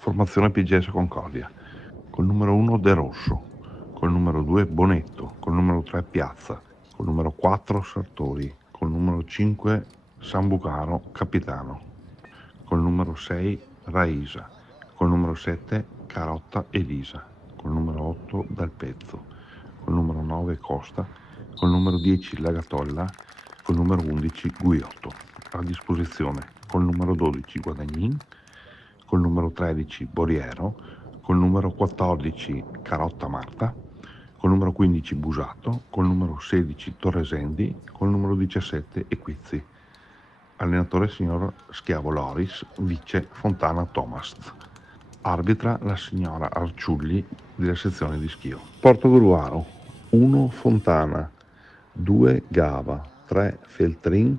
Formazione PGS Concordia, col numero 1 De Rosso, col numero 2 Bonetto, col numero 3 Piazza, col numero 4 Sartori, col numero 5 Sambucaro Capitano, col numero 6 Raisa, col numero 7 Carotta Elisa, col numero 8 Dal Pezzo, col numero 9 Costa, col numero 10 Lagatolla, col numero 11 Guiotto. A disposizione col numero 12 Guadagnin, col numero 13 Boriero, col numero 14 Carotta Marta, col numero 15 Busato, col numero 16 Torresendi, col numero 17 Equizzi. Allenatore signor Schiavo Loris, vice Fontana Thomas. Arbitra la signora Arciulli della sezione di schio. Porto Gruaro, 1 Fontana, 2 Gava, 3 Feltrin,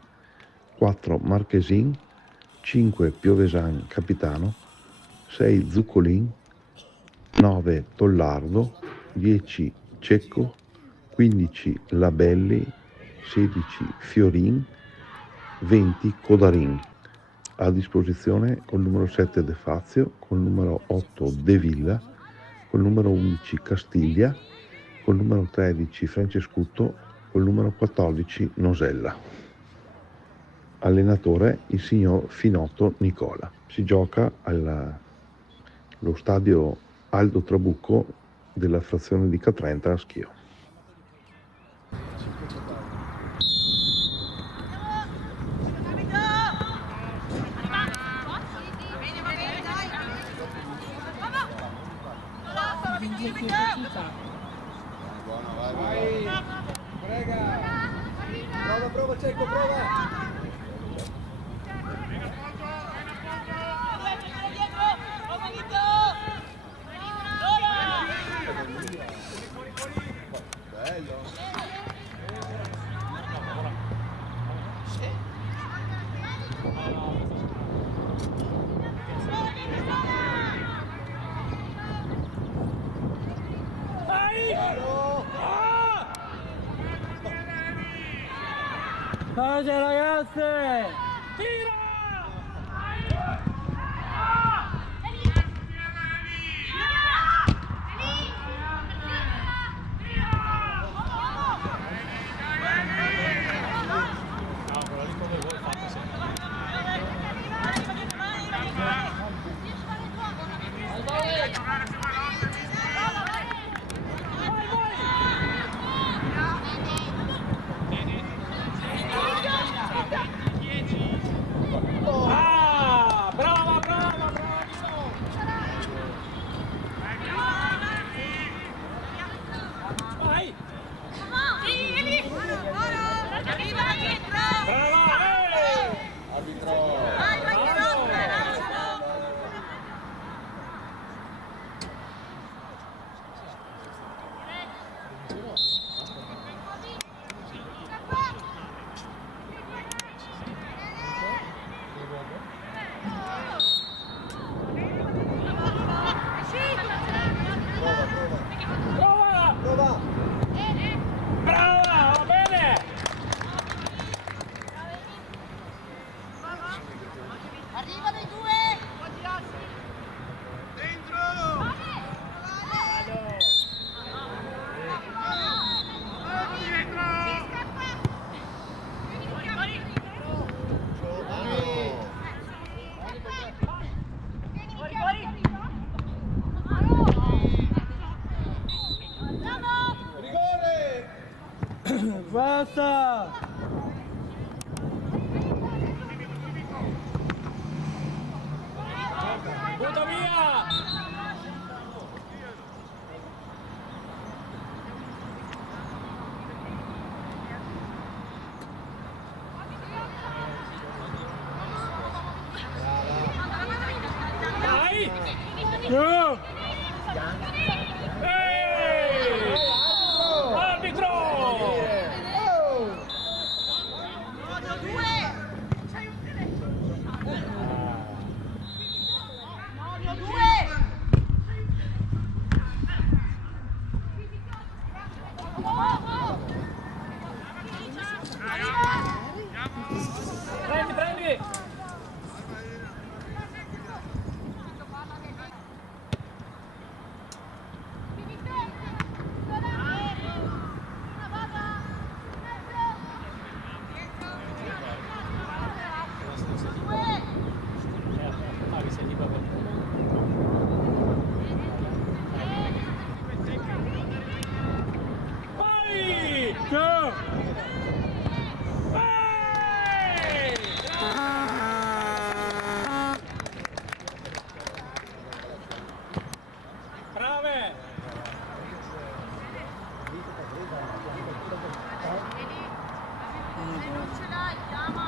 4 Marchesin, 5 Piovesan Capitano, 6 Zuccolin, 9 Tollardo, 10 Cecco, 15 Labelli, 16 Fiorin, 20 Codarin. A disposizione col numero 7 De Fazio, col numero 8 De Villa, col numero 11 Castiglia, col numero 13 Francescutto, col numero 14 Nosella. Allenatore il signor Finotto Nicola. Si gioca allo stadio Aldo Trabucco della frazione di Catrenta a Schio. Buona, vai. Prega. Prova, Cecco, prova. Forza ragazze! Tira! Forza! Butta via! Giù! Ehi! Arbitro! Oh! Prendi, prendi! Vai! Giù! Vai! Brave! Non ce l'hai, chiama,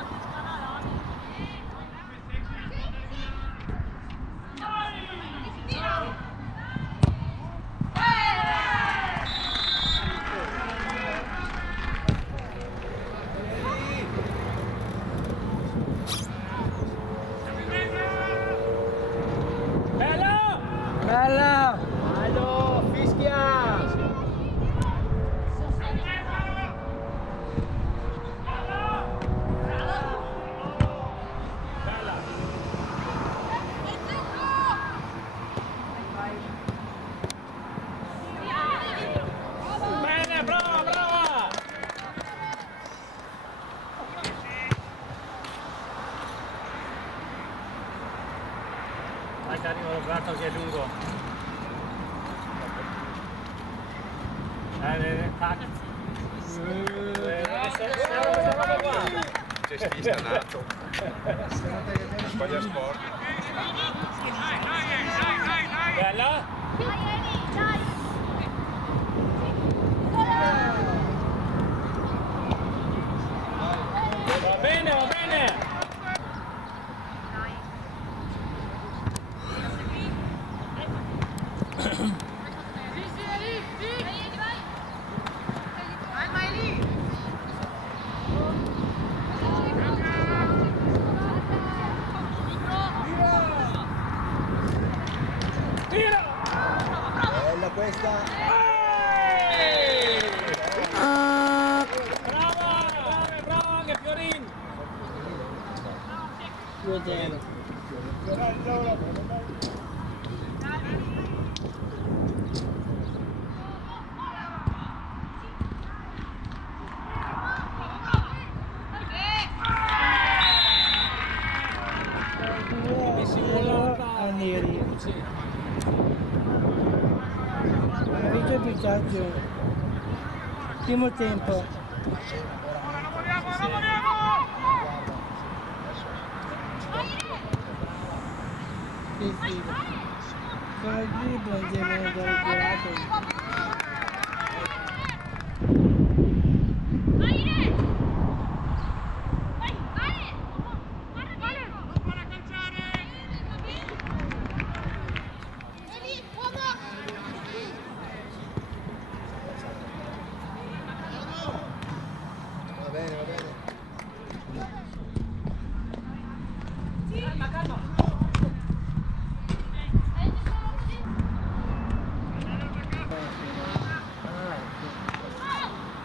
Bella! Bella! Aldo, fischia! Bella! Bene, brava, brava! Dai, arriva lo gatto che è lungo. Tac. Cestista nato, sbaglia sport. Bella? Va bene, va bene! Tira! Bella questa! Ehi! Brava! Brava, brava anche Fiorin! 2-0. A neri. Avete bisogno. Primo tempo. Sì, sì. Guardi, prendere dal gelato. Va bene, va bene.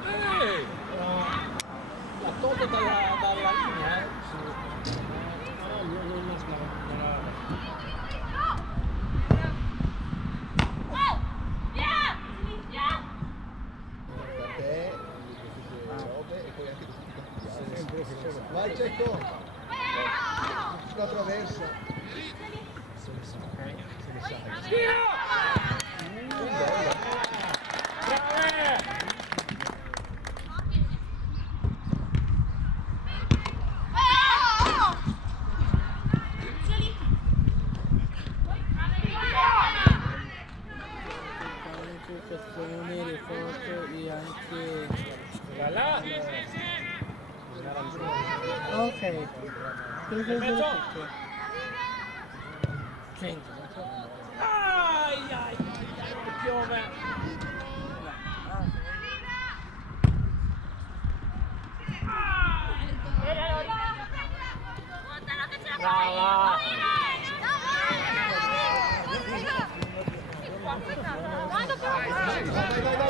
Ehi! L'ha tolto dalla linea, eh? Da te, queste robe e poi anche tutti. Vai Cecco! Sulla traversa. Tira! Brave! Che sono nere foto e anche. Bella! Ok. Questo è Mezzo. tutto. 100. Ah! piove. Brava.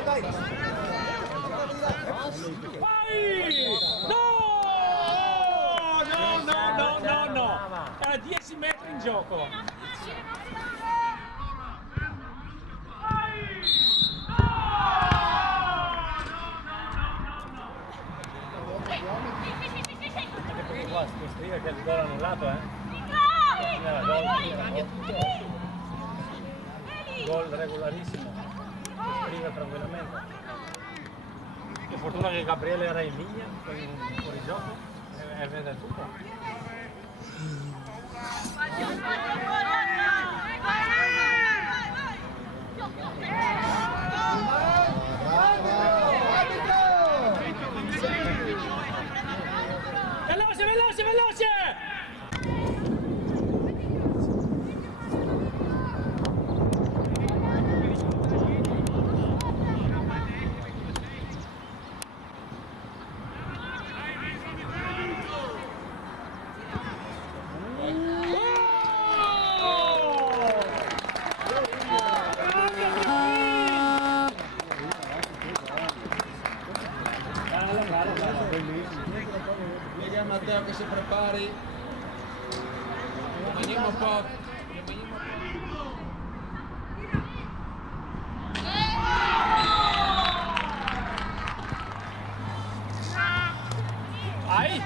Vai. Vai! No! Era 10 metri in gioco. Qua si scrive che il gol annullato, gol regolarissimo, si scrive tranquillamente. Che fortuna che Gabriele era in linea, fuori gioco, e vede tutto. Veloce! Lega Matteo che si prepari. Rimaniamo un po'. Vai!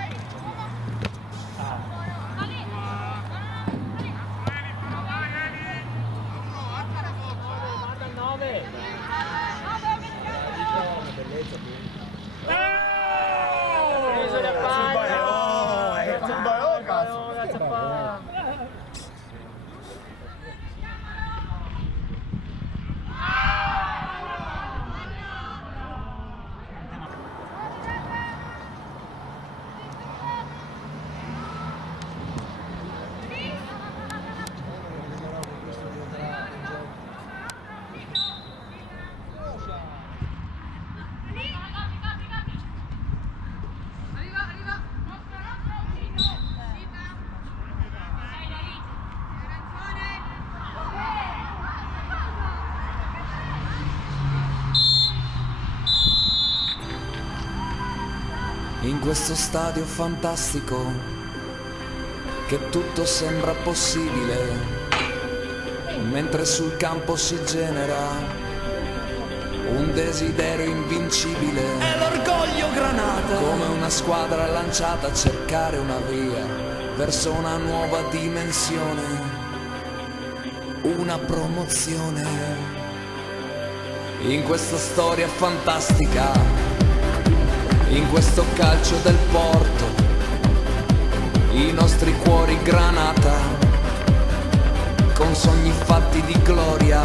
In questo stadio fantastico che tutto sembra possibile, mentre sul campo si genera un desiderio invincibile. È l'orgoglio Granata, come una squadra lanciata a cercare una via verso una nuova dimensione, una promozione. In questa storia fantastica, in questo calcio del Porto, i nostri cuori Granata, con sogni fatti di gloria.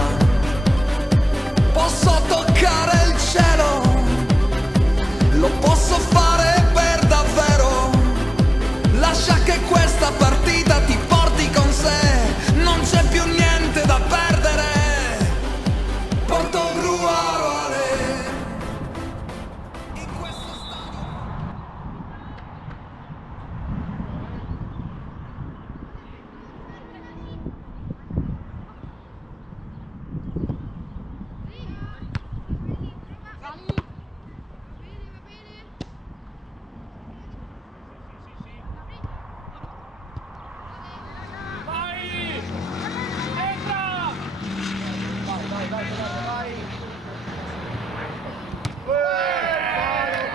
Posso toccare il cielo, lo posso fare per davvero. Lascia che questa partita ti porti con sé, non c'è più niente da perdere. Porto Gruaro in questo stadio. Vai! Entra!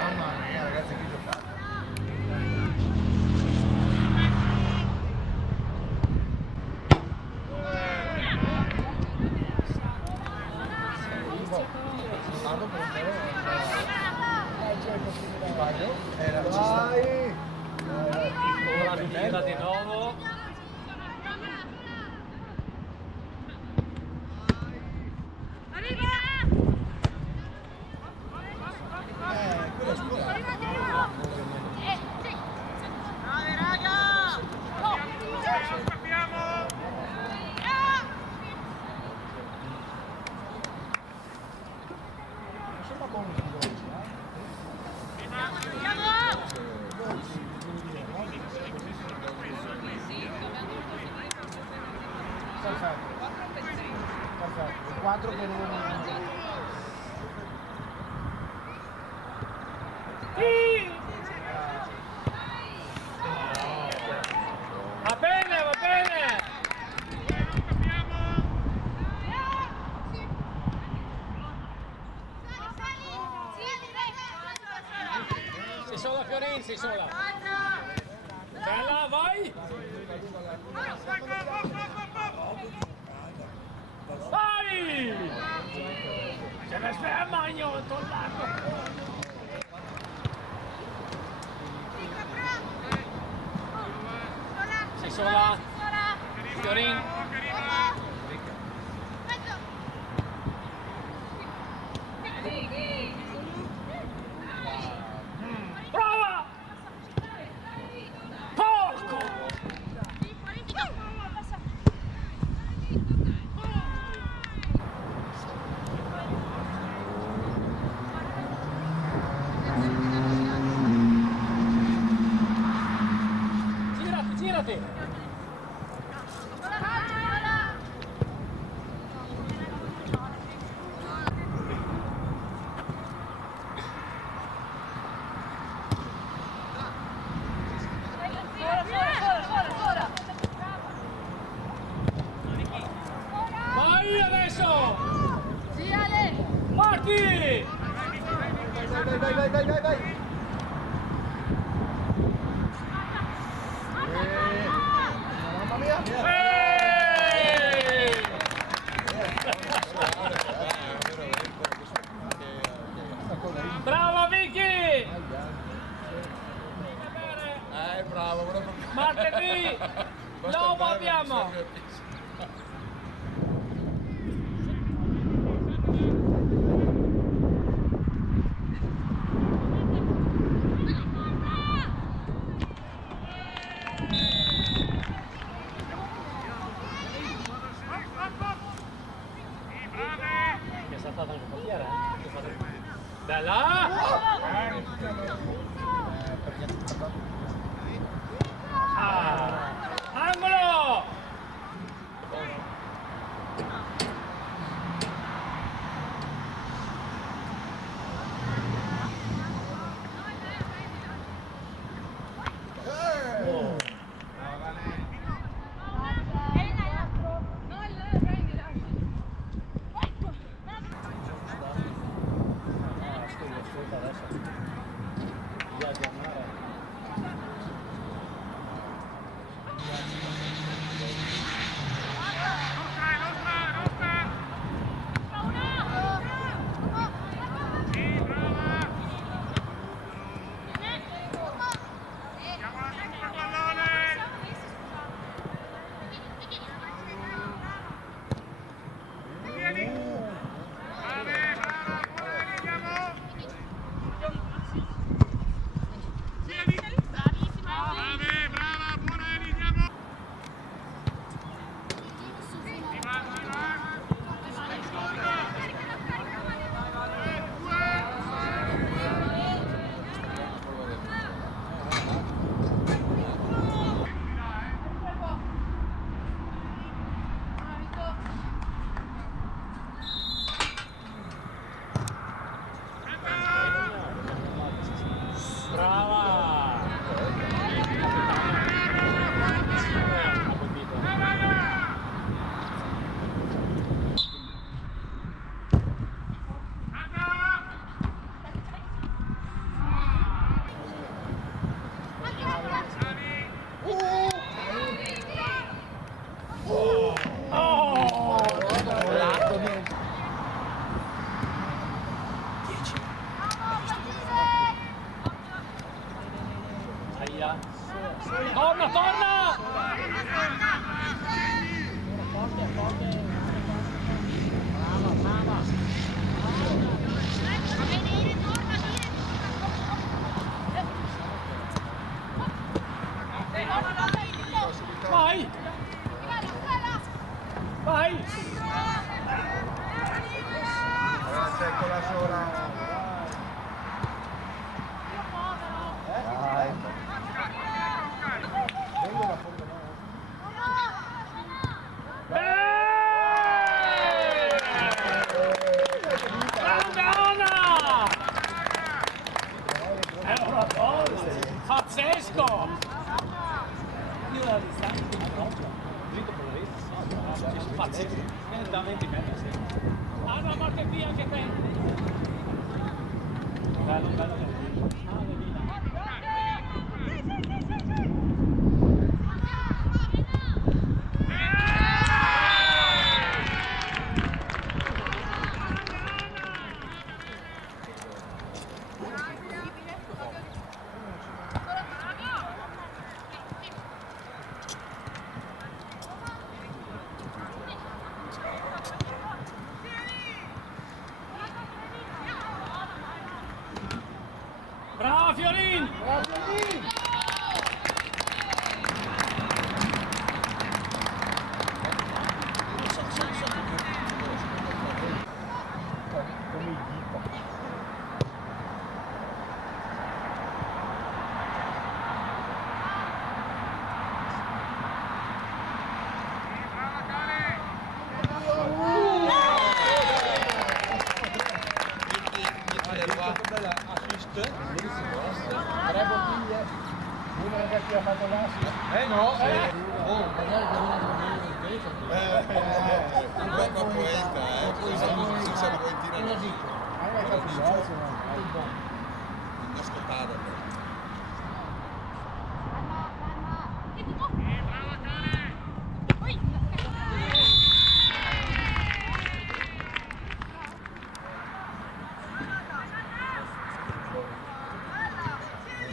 Mamma mia, ragazzi, che giocata. Vai! Ora ritira di nuovo. Quello è scuola. altro che non Va bene, va bene! Sei sola Fiorin, sei sola! Bella, vai! Vai! Se ne sferma io, tornato! Sei sola? Fiorin? Brava! Porco! Girati, girati! Vai adesso! Sì, Ale! Parti! Vai! Mamma mia! Eeeh! Brava Vicky! Bravo, Martedì lo abbiamo! È saltata anche il portiere, Bella! Ah! Angolo! Torna, torna! Vai! Vai! Ragazzi, eccola sola. Vengo da fondo, no? Bene! Cecco! Io la distanza di proprio, dritto per la vita, ci sono pazzeschi, da 20 metri, sì. Ah no, ma che via anche te! Bello, bello, bello. Ah, le vina. Bravo Fiorin! Tre bottiglie, una ragazzi ha fatto l'assist. No? Oh, magari che una Un po' poeta, senza poetina Una no. dico. Hai capito? Non ascoltare.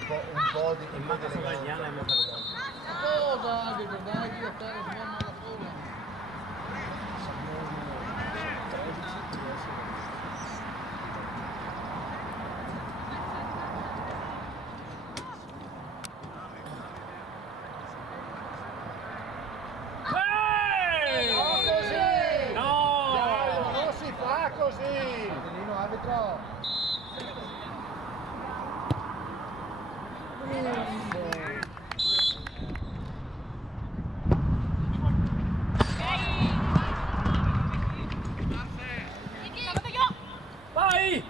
Un po' di Magnana è molto bello. Oh Davide, dai, io te lo smanno la sola. Ehi! No! Non si fa così! Angelino, arbitro! Vai!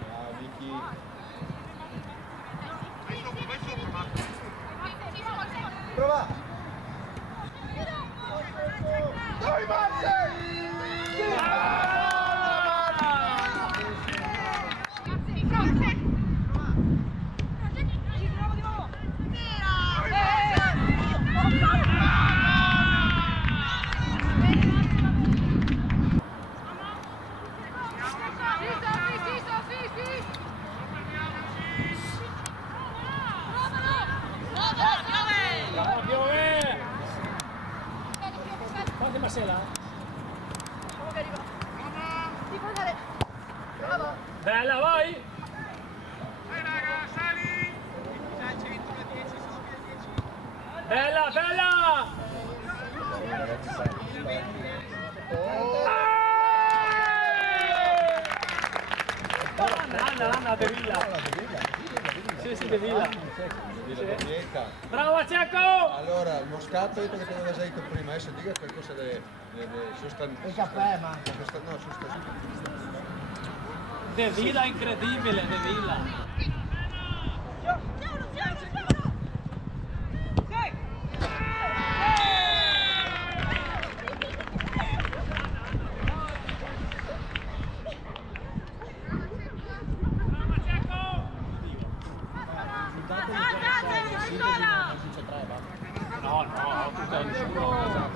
Prova! Dai Marce! Bravo Piove! Quanti Marcella? Bella, vai! Bella, bella! Anna, De Villa. Sì, De Villa. Bravo Cecco! Allora, il moscato io perché te l'aveva detto prima, adesso dica qualcosa di sostanziale. Il caffè manca. No, sostanziale. De Villa incredibile, De Villa. No, tutta nessuno.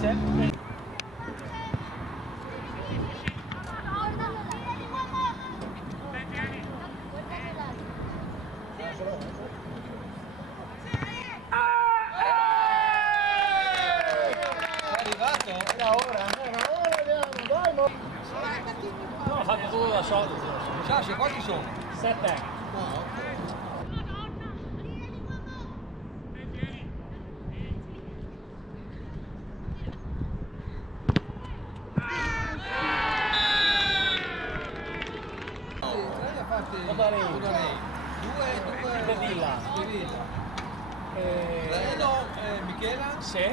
Sempre. È arrivato? Era ora, andiamo, dai mo! No, ho fatto tutto da solo. Sasha, quanti sono? 7. No, ok. De Villa. Uno, Michela? Sì.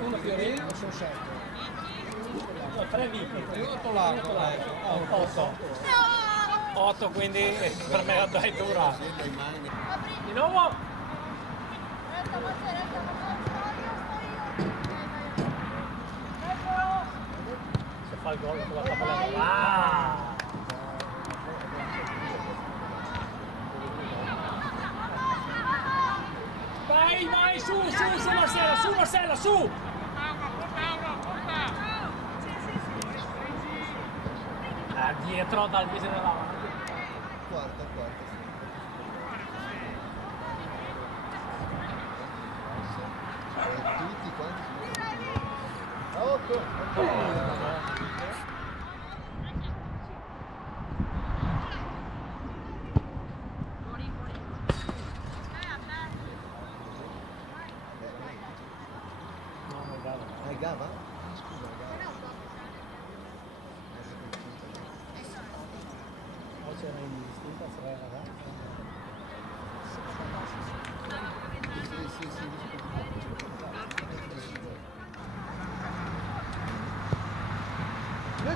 Uno Fiorino. Sono 7. No, 3 vipi. E uno Tolato. 8. 8, quindi per me la dai dura. Di nuovo. Se fa il gol con la palla. Vai, su Marcella, su! Dietro dal viso dell'avanti. Quarta, sì. Tutti quanti. A 8. Hai Gava? Scusa, Gava. C'era in distinta se era ragazza. Sì.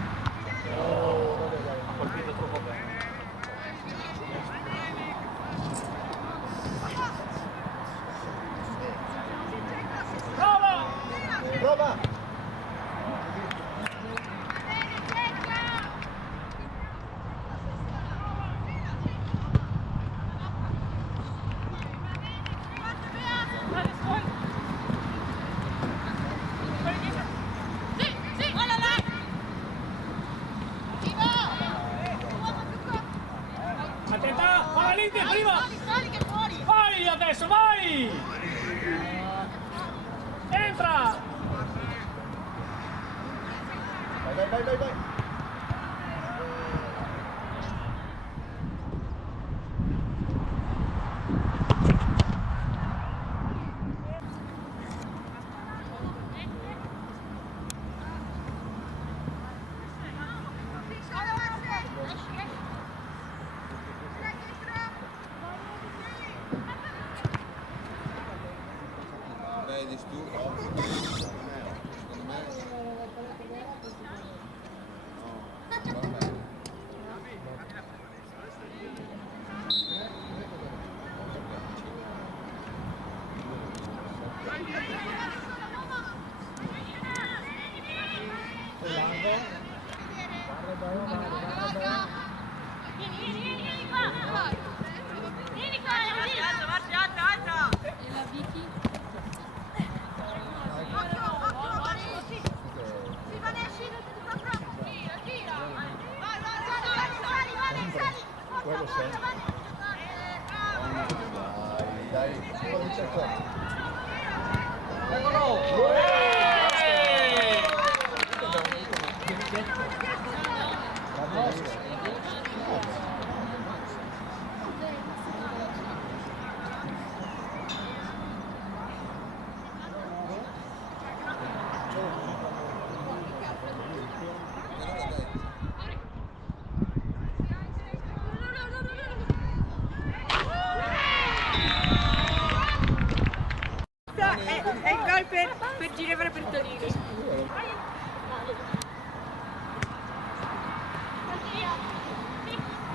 Ha colpito troppo bene. Prova! Attenta, va all'Inter prima! Vai adesso, vai! Entra! Vai. Vedi tu, secondo me. Quello sei. Dai, un po' di certo. È il gol per Ginevra Bertolini.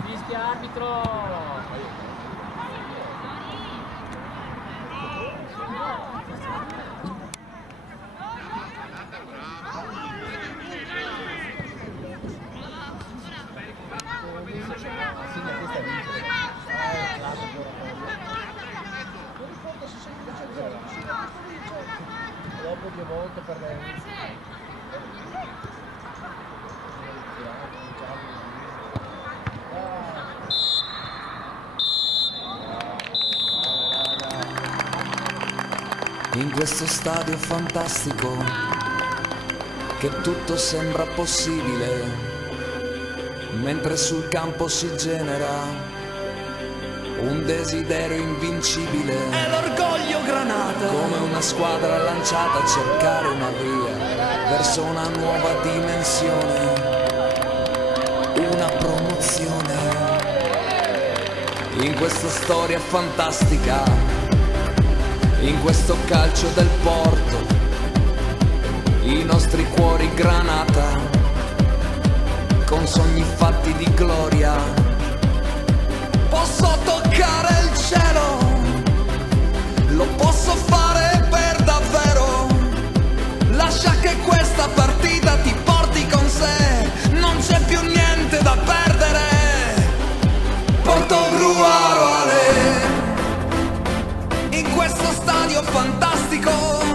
Fischia arbitro! Dopo 2 volte per lei. In questo stadio fantastico che tutto sembra possibile, mentre sul campo si genera un desiderio invincibile. È l'orgoglio Granata, come una squadra lanciata a cercare una via verso una nuova dimensione, una promozione. In questa storia fantastica, in questo calcio del Porto, i nostri cuori Granata, con sogni fatti di gloria, che questa partita ti porti con sé, non c'è più niente da perdere. Portogruaro Ale, in questo stadio fantastico